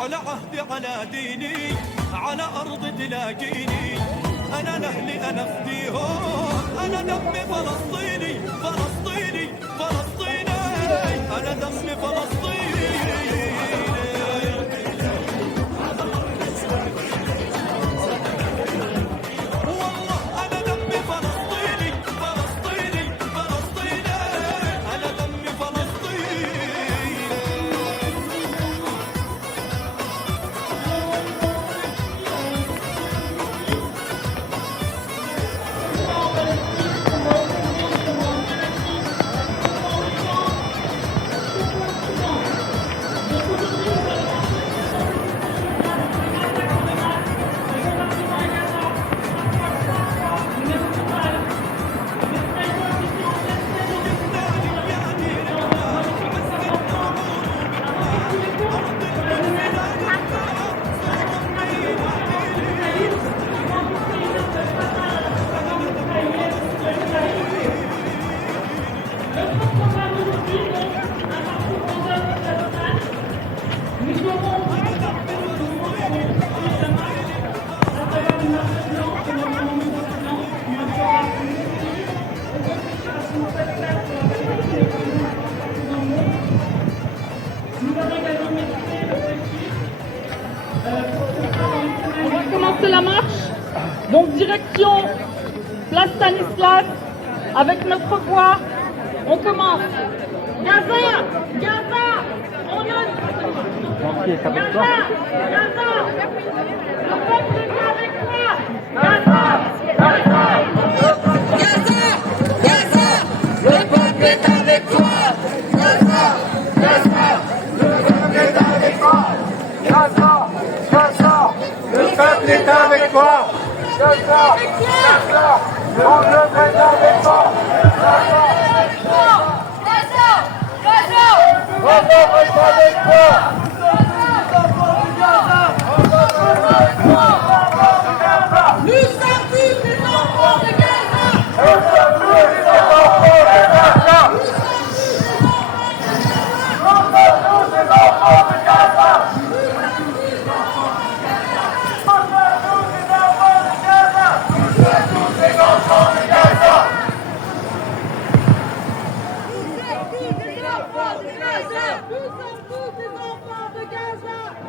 على عهدي على ديني على أرض تلاقيني أنا لأهلي أنا فديهم أنا دمي فلسطيني فلسطيني فلسطيني أنا دمي فلسطيني On va commencer la marche, donc direction Place Stanislas, avec notre voix. On commence. Gaza, Gaza, on est... Gaza, Gaza, le peuple est avec toi. Gaza, Gaza, Gaza, Gaza, le peuple est avec toi. Gaza, Gaza, le peuple est avec toi. Gaza, Gaza, le peuple est avec toi. Gaza, Gaza, le peuple est avec toi. Gaza, Gaza, Gaza, le peuple est avec toi.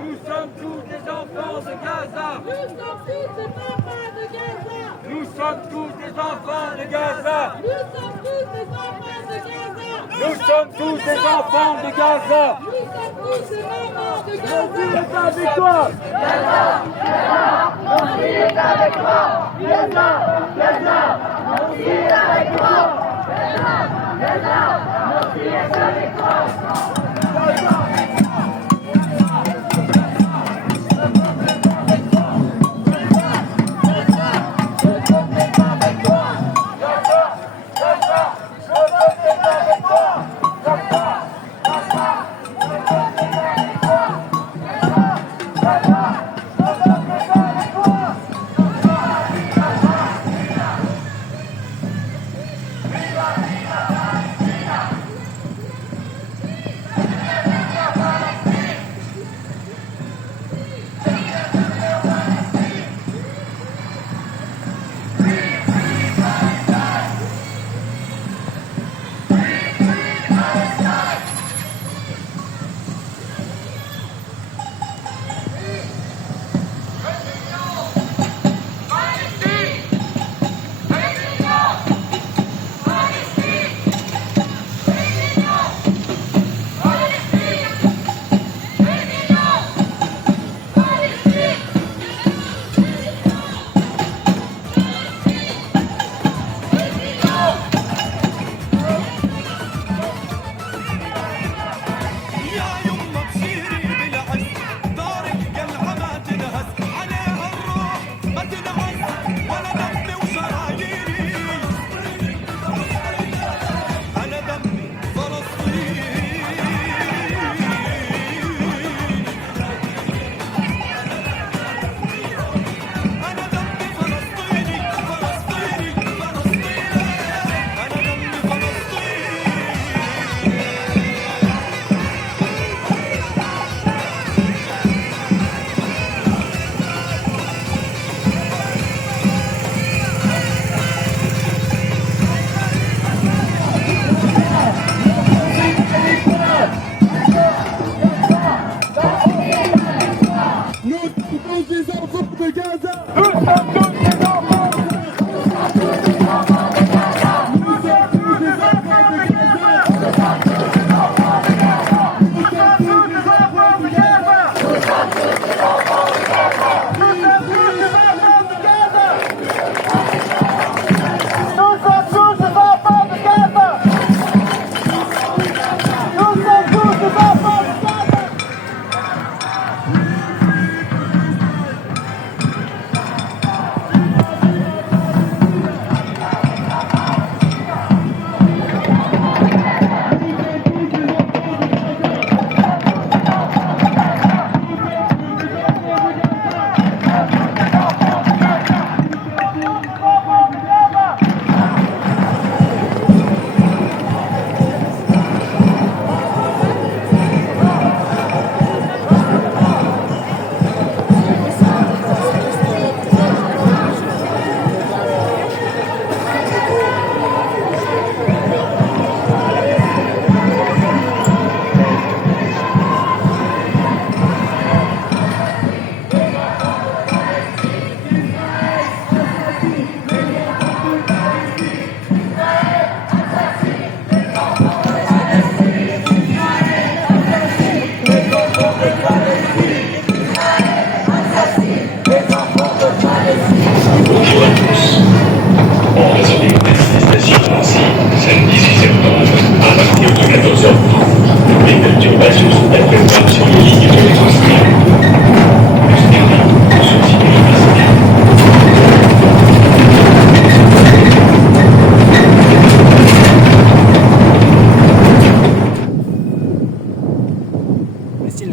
Nous sommes tous des enfants de Gaza. Nous sommes tous des enfants de Gaza. Nous sommes tous des enfants de Gaza. Nous sommes tous des enfants de Gaza. Nous sommes tous des enfants de Gaza. Nous sommes tous des enfants de Gaza. Merci est avec toi. Gaza, Gaza, merci est avec toi. Gaza, Gaza, merci est avec toi. Gaza, Gaza, merci est avec toi. Gaza.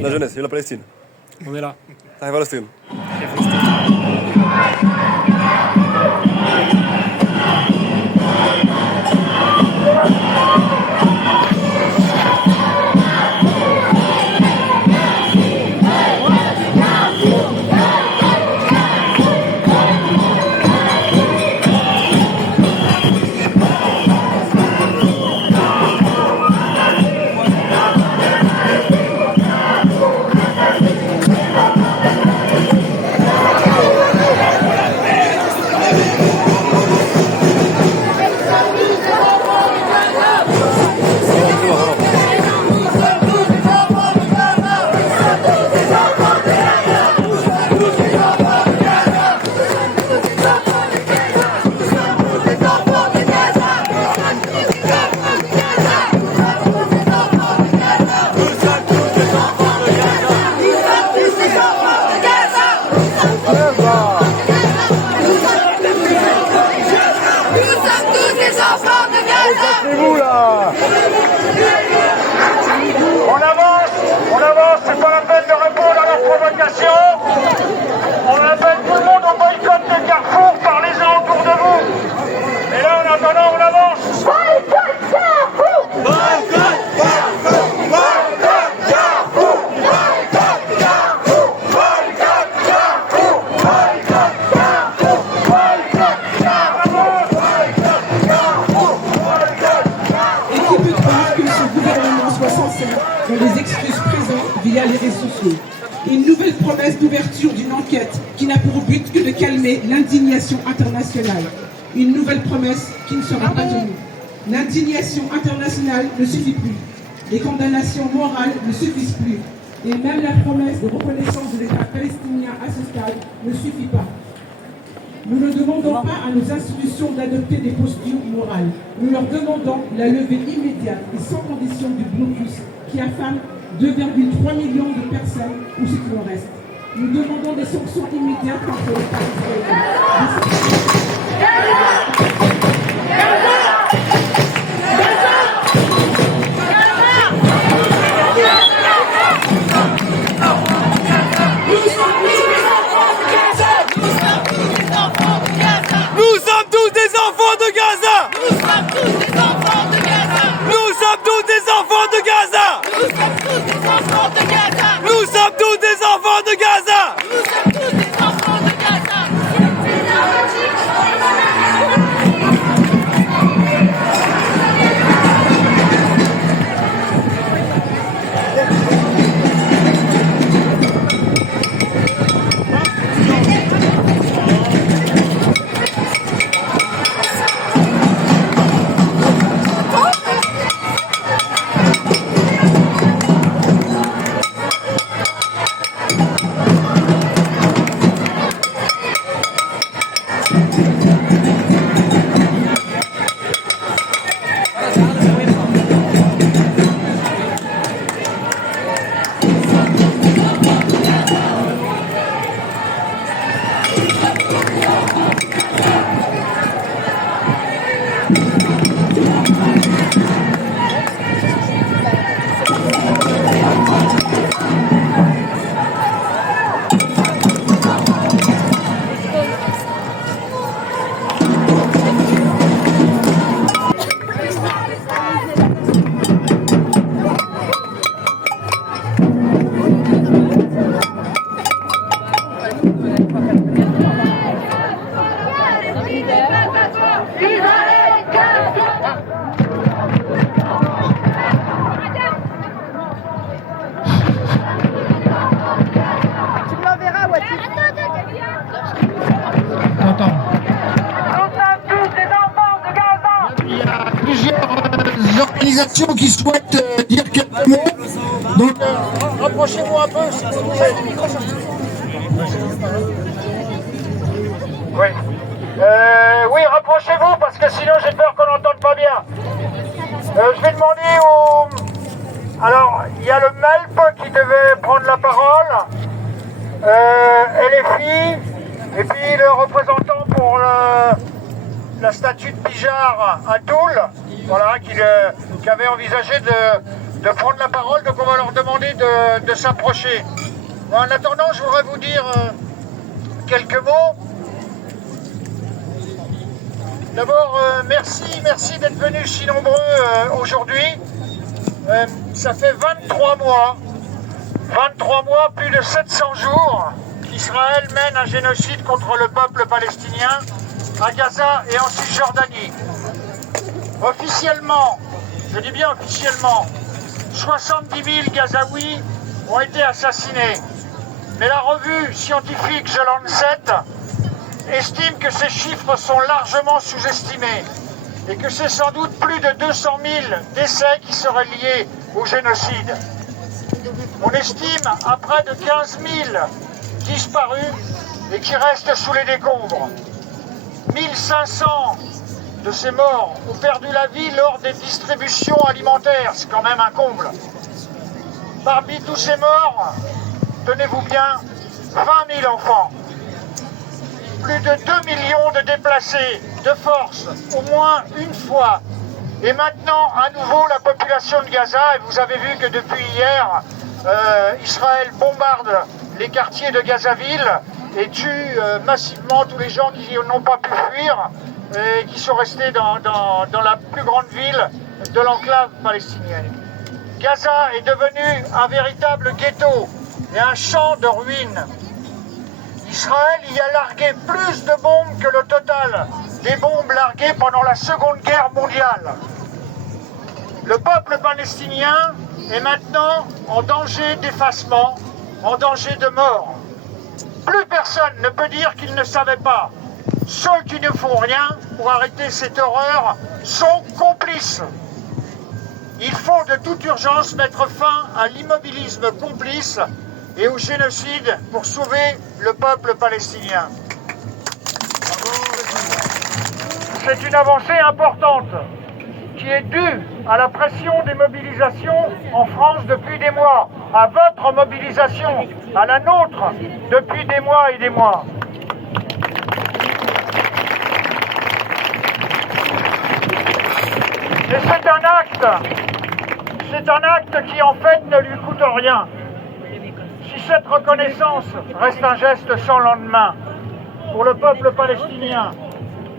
La jeunesse, vive la Palestine. On est là. Tahi Palestine. On avance, c'est pas la peine de répondre à leurs provocations. On appelle tout le monde au boycott de Carrefour, parlez-en autour de vous. Et là, en attendant, on avance. Boycott Carrefour! Boycott Carrefour! Boycott Carrefour! Boycott Carrefour! Boycott Carrefour! Boycott Carrefour! Boycott Carrefour! Boycott Carrefour! Et qui peut croire que ce gouvernement soit sincère dans les excuses présentes via les réseaux sociaux? Une nouvelle promesse d'ouverture d'une enquête qui n'a pour but que de calmer l'indignation internationale. Une nouvelle promesse qui ne sera pas tenue. L'indignation internationale ne suffit plus. Les condamnations morales ne suffisent plus. Et même la promesse de reconnaissance de l'État palestinien à ce stade ne suffit pas. Nous ne demandons pas à nos institutions d'adopter des postures morales. Nous leur demandons la levée immédiate et sans condition du blocus qui affame 2,3 millions de personnes ou ce qu'il en reste. Nous demandons des sanctions immédiates contre l'État israélien. Nous sommes tous des enfants de Gaza. Nous sommes tous des enfants de Gaza. Nous sommes tous des enfants de Gaza. Nous sommes tous des enfants de Gaza. Nous sommes tous des enfants de Gaza. Nous sommes tous des enfants de Gaza. Organisations qui souhaitent dire quelques mots. Donc, rapprochez-vous un peu. Oui. Oui, rapprochez-vous parce que sinon j'ai peur qu'on n'entende pas bien. Je vais demander au... Alors, il y a le MELP qui devait prendre la parole, LFI, et puis le représentant pour la statue de Bijar à Toul, voilà, qui avait envisagé de prendre la parole, donc on va leur demander de s'approcher. En attendant, je voudrais vous dire quelques mots. D'abord, merci d'être venus si nombreux aujourd'hui. Ça fait 23 mois, plus de 700 jours qu'Israël mène un génocide contre le peuple palestinien à Gaza et en Cisjordanie. Officiellement, je dis bien officiellement, 70 000 Gazaouis ont été assassinés. Mais la revue scientifique The Lancet estime que ces chiffres sont largement sous-estimés et que c'est sans doute plus de 200 000 décès qui seraient liés au génocide. On estime à près de 15 000 disparus et qui restent sous les décombres. 1500 de ces morts ont perdu la vie lors des distributions alimentaires, c'est quand même un comble. Parmi tous ces morts, tenez-vous bien, 20 000 enfants. Plus de 2 millions de déplacés de force, au moins une fois. Et maintenant, à nouveau, la population de Gaza, et vous avez vu que depuis hier, Israël bombarde les quartiers de Gazaville et tue massivement tous les gens qui n'ont pas pu fuir et qui sont restés dans la plus grande ville de l'enclave palestinienne. Gaza est devenu un véritable ghetto et un champ de ruines. Israël y a largué plus de bombes que le total des bombes larguées pendant la Seconde Guerre mondiale. Le peuple palestinien est maintenant en danger d'effacement, en danger de mort. Plus personne ne peut dire qu'il ne savait pas. Ceux qui ne font rien pour arrêter cette horreur sont complices. Il faut de toute urgence mettre fin à l'immobilisme complice et au génocide pour sauver le peuple palestinien. C'est une avancée importante qui est due à la pression des mobilisations en France depuis des mois, à votre mobilisation, à la nôtre depuis des mois et des mois. Et c'est un acte qui en fait ne lui coûte rien. Si cette reconnaissance reste un geste sans lendemain pour le peuple palestinien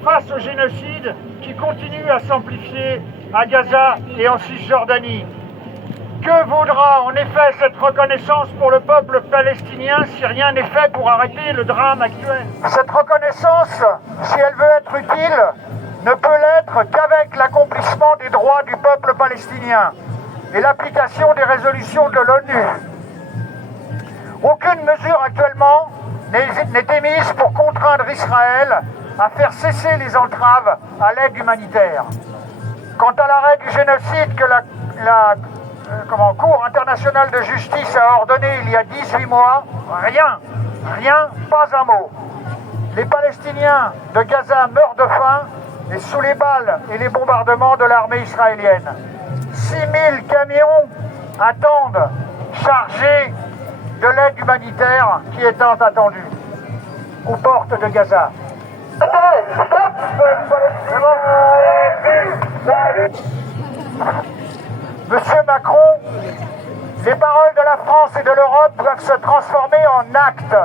face au génocide qui continue à s'amplifier à Gaza et en Cisjordanie, que vaudra en effet cette reconnaissance pour le peuple palestinien si rien n'est fait pour arrêter le drame actuel? Cette reconnaissance, si elle veut être utile, ne peut l'être qu'avec l'accomplissement des droits du peuple palestinien et l'application des résolutions de l'ONU. Aucune mesure actuellement n'est émise pour contraindre Israël à faire cesser les entraves à l'aide humanitaire. Quant à l'arrêt du génocide que la Cour internationale de justice a ordonné il y a 18 mois, rien, pas un mot. Les Palestiniens de Gaza meurent de faim et sous les balles et les bombardements de l'armée israélienne. 6 000 camions attendent chargés de l'aide humanitaire qui est tant attendue aux portes de Gaza. Monsieur Macron, les paroles de la France et de l'Europe doivent se transformer en actes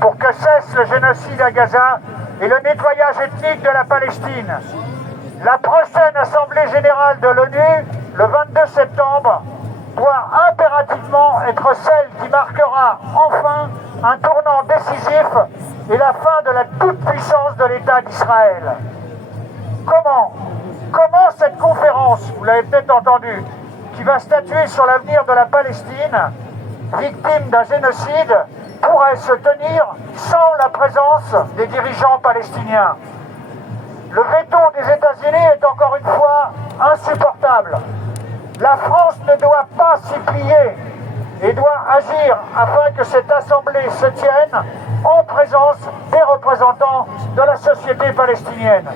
pour que cesse le génocide à Gaza et le nettoyage ethnique de la Palestine. La prochaine Assemblée générale de l'ONU, le 22 septembre, doit impérativement être celle qui marquera enfin un tournant décisif et la fin de la toute-puissance de l'État d'Israël. Comment cette conférence, vous l'avez peut-être entendu, qui va statuer sur l'avenir de la Palestine, victime d'un génocide, pourrait se tenir sans la présence des dirigeants palestiniens? Le veto des États-Unis est encore une fois insupportable. La France ne doit pas s'y plier et doit agir afin que cette assemblée se tienne en présence des représentants de la société palestinienne.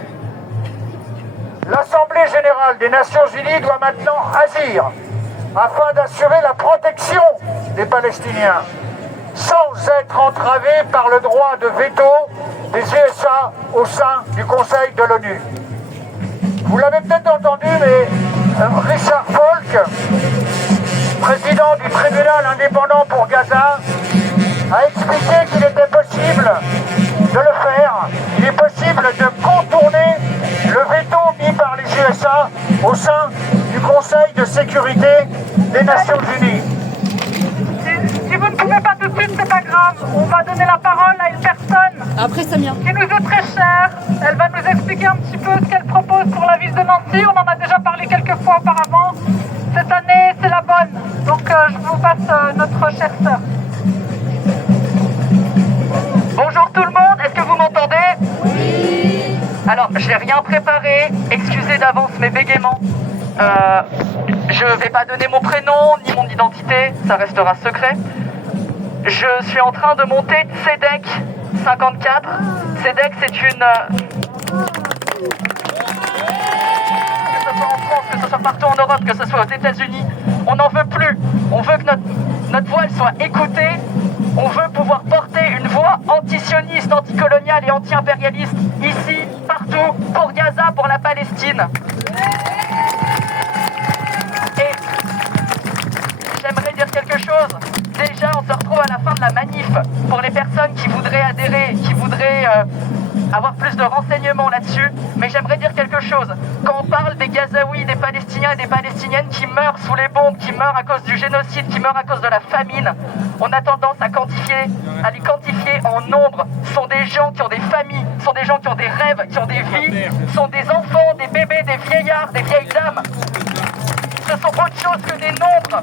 L'Assemblée générale des Nations unies doit maintenant agir afin d'assurer la protection des Palestiniens sans être entravée par le droit de veto des USA au sein du Conseil de l'ONU. Vous l'avez peut-être entendu, mais Richard Falk, président du tribunal indépendant pour Gaza, a expliqué qu'il était possible de le faire. Il est possible de contourner le veto mis par les USA au sein du Conseil de sécurité des Nations Unies. Si vous ne pouvez pas tout de suite, c'est pas grave. On va donner la parole à une personne qui nous est très chère. Elle va nous expliquer un petit peu ce qu'elle propose pour la ville de Nancy. On en a déjà parlé quelques fois auparavant. Cette année, c'est la bonne. Donc, je vous passe notre chère sœur. Bonjour tout le monde, est-ce que vous m'entendez? Oui. Alors, j'ai rien préparé, excusez d'avance mes bégaiements. Je vais pas donner mon prénom ni mon identité, ça restera secret. Je suis en train de monter Tzedek 54. Tzedek, c'est une... Que ce soit en France, que ce soit partout en Europe, que ce soit aux États-Unis, on n'en veut plus. On veut que notre voix elle soit écoutée. On veut pouvoir porter une voix antisioniste, anticoloniale et anti-impérialiste ici, partout, pour Gaza, pour la Palestine. Et j'aimerais dire quelque chose. Déjà, on se retrouve à la fin de la manif. Pour les personnes qui voudraient adhérer, qui voudraient avoir plus de renseignements là-dessus, mais j'aimerais dire quelque chose. Quand on parle des Gazaouis, des Palestiniens et des Palestiniennes qui meurent sous les bombes, qui meurent à cause du génocide, qui meurent à cause de la famine, on a tendance à les quantifier en nombre. Ce sont des gens qui ont des familles, ce sont des gens qui ont des rêves, qui ont des vies, ce sont des enfants, des bébés, des vieillards, des vieilles dames. Ce sont autre chose que des nombres.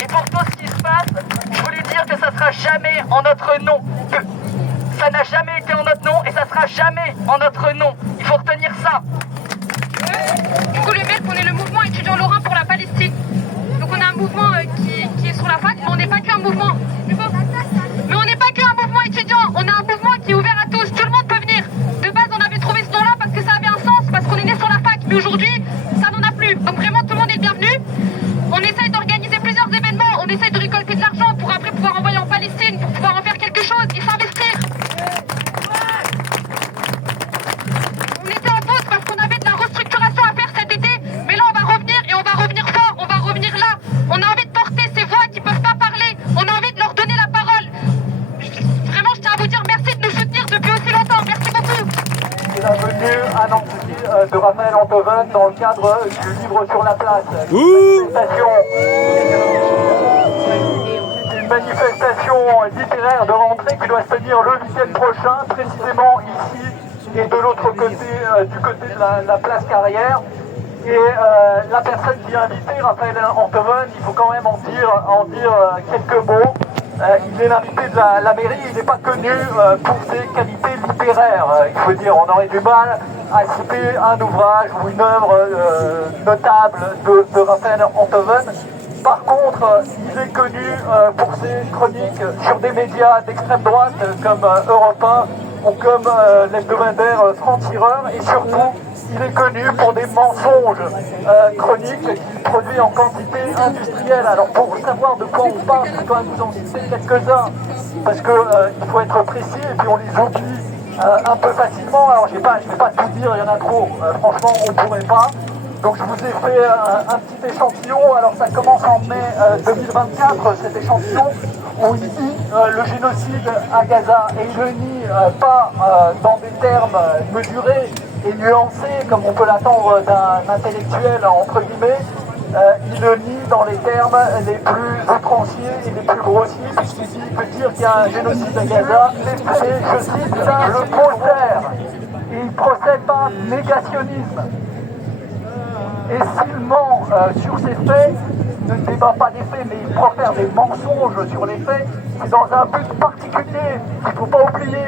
Et pour tout ce qui se passe, je voulais dire que ça sera jamais en notre nom. Que ça n'a jamais été en notre nom et ça sera jamais en notre nom. Il faut retenir ça. Du coup, le MELP, on est le mouvement étudiant lorrain pour la Palestine. Donc on a un mouvement qui est sur la fac, mais on n'est pas qu'un mouvement. Mais on n'est pas qu'un mouvement étudiant, on a un mouvement qui est ouvert à tous. Tout le monde peut venir. De base, on avait trouvé ce nom-là parce que ça avait un sens, parce qu'on est né sur la fac. Mais aujourd'hui, ça n'en a plus. Donc vraiment, tout le monde est bienvenu. On essaye d'organiser plusieurs événements, on essaye de récolter de l'argent pour après pouvoir envoyer en Palestine, pour pouvoir en faire quelque chose et s'investir. On était en pause parce qu'on avait de la restructuration à faire cet été, mais là on va revenir et on va revenir fort, on va revenir là. On a envie de porter ces voix qui ne peuvent pas parler, on a envie de leur donner la parole. Vraiment, je tiens à vous dire merci de nous soutenir depuis aussi longtemps, merci beaucoup. C'est la venue à Nancy de Raphaël Enthoven dans le cadre du livre sur la place. Une manifestation littéraire de rentrée qui doit se tenir le week-end prochain, précisément ici et de l'autre côté, du côté de la place Carrière. Et la personne qui est invitée, Raphaël Enthoven, il faut quand même en dire quelques mots. Il est l'invité de la mairie, il n'est pas connu pour ses qualités littéraires. Il faut dire, on aurait du mal à citer un ouvrage ou une œuvre notable de Raphaël Enthoven. Par contre, il est connu pour ses chroniques sur des médias d'extrême droite comme Europe 1 ou comme l'hebdomadaire Franc-Tireur, et surtout, il est connu pour des mensonges chroniques qu'il produit en quantité industrielle. Alors pour savoir de quoi on parle, je vais quand même vous en citer quelques-uns, parce qu'il faut être précis et puis on les oublie un peu facilement. Alors je vais pas tout dire, il y en a trop, franchement on ne pourrait pas. Donc je vous ai fait un petit échantillon. Alors ça commence en mai 2024, cet échantillon, où il dit le génocide à Gaza, et il le nie pas dans des termes mesurés et nuancés comme on peut l'attendre d'un intellectuel entre guillemets. Il le nie dans les termes les plus outranciers et les plus grossiers, puisqu'il peut dire qu'il y a un génocide à Gaza, et je cite, le procère, et il procède par négationnisme. Et s'il ment sur ces faits, il ne débat pas des faits, mais il profère des mensonges sur les faits, c'est dans un but particulier qu'il ne faut pas oublier.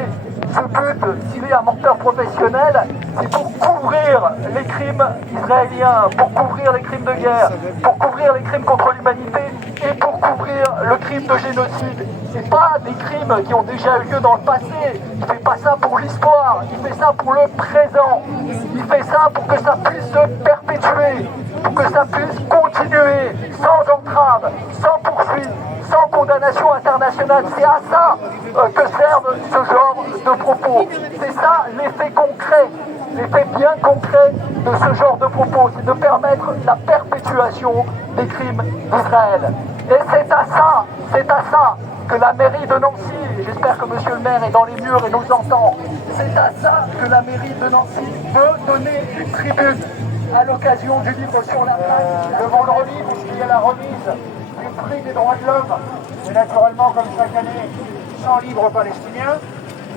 Ce but, s'il est un menteur professionnel, c'est pour couvrir les crimes israéliens, pour couvrir les crimes de guerre, pour couvrir les crimes contre l'humanité et pour couvrir le crime de génocide. C'est pas des crimes qui ont déjà eu lieu dans le passé. Il fait pas ça pour l'histoire, il fait ça pour le présent. Il fait ça pour que ça puisse se perpétuer, pour que ça puisse continuer sans entrave, sans poursuite, sans condamnation internationale. C'est à ça que servent ce genre de propos. C'est ça l'effet concret. l'effet bien concret de ce genre de propos, c'est de permettre la perpétuation des crimes d'Israël. Et c'est à ça que la mairie de Nancy, j'espère que monsieur le maire est dans les murs et nous entend, c'est à ça que la mairie de Nancy veut donner une tribune à l'occasion du livre sur la place. Le vendredi, puisqu'il y a la remise du prix des droits de l'homme, et naturellement, comme chaque année, 100 livres palestiniens.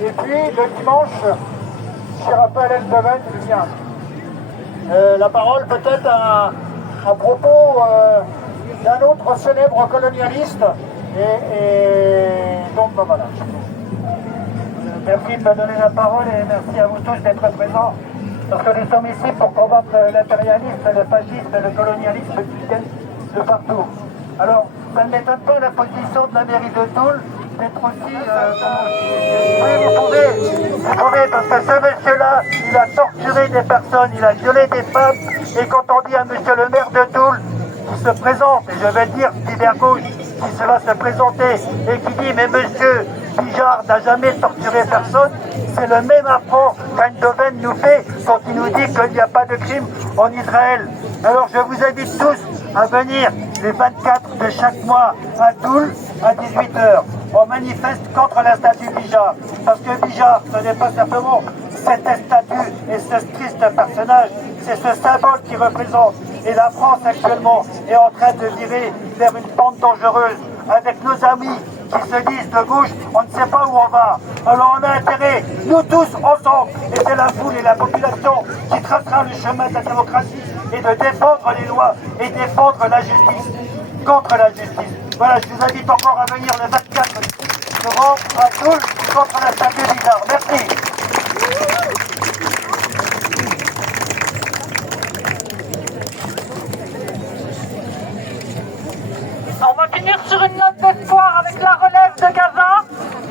Et puis, le dimanche, chez Raphaël Elbeven, il vient. La parole peut-être à propos d'un autre célèbre colonialiste, et donc ben voilà. Merci de me donner la parole et merci à vous tous d'être présents. Parce que nous sommes ici pour combattre l'impérialisme, le fascisme et le colonialisme qui viennent de partout. Alors, ça ne m'étonne pas la position de la mairie de Toul d'être aussi... Oui, vous pouvez, parce que ce monsieur-là, il a torturé des personnes, il a violé des femmes, et quand on dit à monsieur le maire de Toul, qui se présente, et je vais le dire, d'hiver gauche, qui se va se présenter, et qui dit, mais monsieur Bijard n'a jamais torturé personne, c'est le même affront qu'Eindhoven nous fait quand il nous dit qu'il n'y a pas de crime en Israël. Alors je vous invite tous à venir les 24 de chaque mois à Toul à 18h. On manifeste contre la statue Bijard. Parce que Bijard, ce n'est pas simplement cette statue et ce triste personnage, c'est ce symbole qui représente. Et la France actuellement est en train de virer vers une pente dangereuse avec nos amis qui se disent de gauche, on ne sait pas où on va. Alors on a intérêt, nous tous ensemble, et c'est la foule et la population qui tracera le chemin de la démocratie et de défendre les lois et défendre la justice contre la justice. Voilà, je vous invite encore à venir le 24 novembre à Toul contre la statue Bijard. Merci. On va finir sur une note d'espoir avec la relève de Gaza,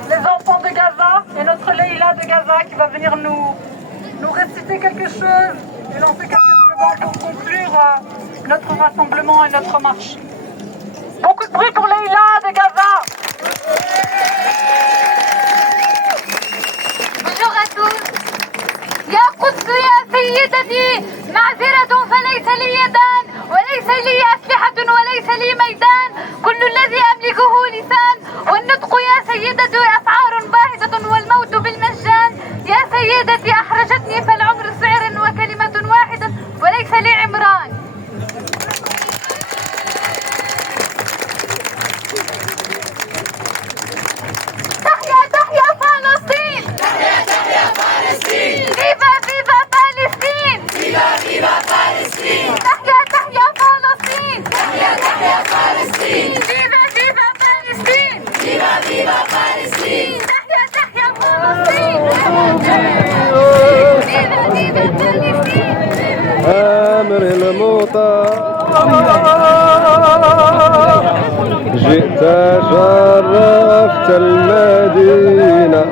les enfants de Gaza et notre Leïla de Gaza qui va venir nous réciter quelque chose et lancer quelques slogans pour conclure notre rassemblement et notre marche. Beaucoup de bruit pour Leïla de Gaza. Bonjour à tous. يا قدس يا سيدتي معذرة فليس لي يدان وليس لي أسلحة وليس لي ميدان كل الذي أملكه لسان والنطق يا سيدتي أسعار باهظة والموت بالمجان يا سيدتي أحرجتني فالعمر سعر وكلمة واحدة وليس لي عمران تحيا تحيا فلسطين تحيا تحيا فلسطين فيفا فيفا فلسطين فيفا فيفا فلسطين تحيا تحيا فلسطين تحيا تحيا فلسطين فيفا فيفا فلسطين فيفا فيفا فلسطين تحيا تحيا فلسطين فيفا فيفا فلسطين أمر المطاع جئت شرفت المدينة